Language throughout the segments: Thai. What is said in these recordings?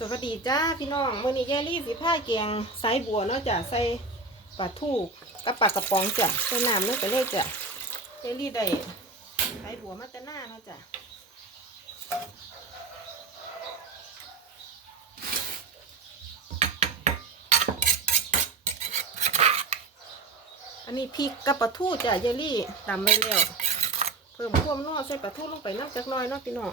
สวัสดีจ้าพี่น้องมื้อนี้แยลี่สิผ้าแกงสายบัวเนาะจ้ะใส่ปลาทูกับปลากระป๋องจ้ะใส่น้ำลงไปเลยจ้ะแยลี่ได้สายบัวมาแต่หน้าเนาะจ้ะอันนี้พริกกับปลาทูจ้ะแยลี่ตำไว้แล้วเพิ่มความนัวใส่ปลาทูลงไปน้ำจักน่อยเนาะพี่น้อง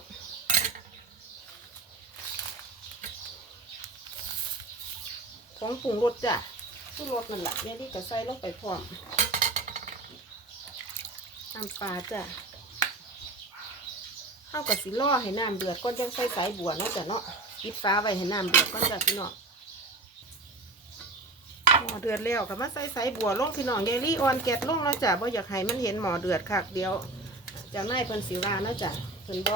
ของปรุงรสจ้ะชูรสนั่นแหละเนี่ยที่ก็ใส่ลงไปพร้อมน้ำปลาจ้ะเข้ากับสิล่อให้น้ำเดือดก่อนจังใส่สายบัวเนาะจ้ะเนาะปิดฟ้าไว้ให้น้ำเดือดก่อนจ้ะพี่น้องหม้อเดือดแล้วก็มาใส่สายบัวลงพี่น้องเยลี่ออนแกะลงแล้วจ้ะบ่อยากให้มันเห็นหม้อเดือดค่ะเดี๋ยวเจ้านายเพิ่นสิวาเนาะจ้ะเพิ่นบ่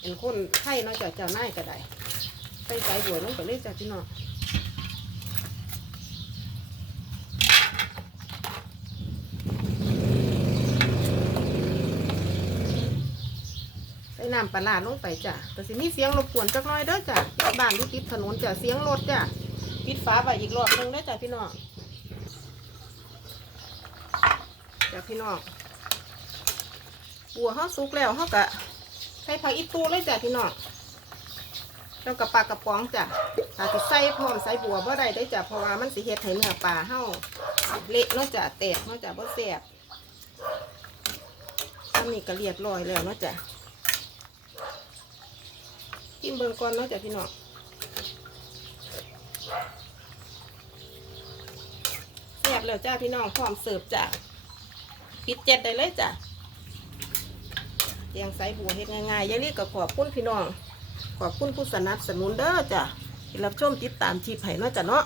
เป็นคนไข่เนาะจ้ะเจ้านายก็ได้ใส่สายบัวลงไปเลยจ้ะพี่น้อง น้ำปลาร้าลงไปจ้ะแต่สิมีเสียงรบกวนจักน้อยเด้อจ้ะบ้านที่ติดถนนจ้ะเสียงรถจ้ะปิดฟ้าไปอีกรอบหนึงเด้จ้ะพี่น้องจ้ะพี่น้องบัวเขาสุกแล้วเขากะใส่ผักอีตูเลยจ้ะพี่น้องแล้วกับปลากระป๋องจ้ะถ้าจจะใส่พร้อมใส่บัวบ่ได้ได้จ้ะเพราะว่ามันสิเฮ็ดให้เนื้อปลาเฮาเละเนาะจ้ะแตกเนาะจ้ะบ่แซ่บอันนี้ก็เรียบร้อยแล้วเนาะจ้ะ จิ้มเบิ่งก่อนเนาะจ้ะพี่น้องแซ่บแล้วจ้าพี่น้องพร้อมเสิร์ฟจ้ะปิดเจ็ดได้เลยจ้ะแกงไซบัวเฮ็ดง่ายๆอยายลี่ก็ขอบคุณพี่น้อง ขอบคุณผู้สนับสนุนเด้อจ้ะที่รับชมติดตามชีพไห้เนาะจ้ะเนาะ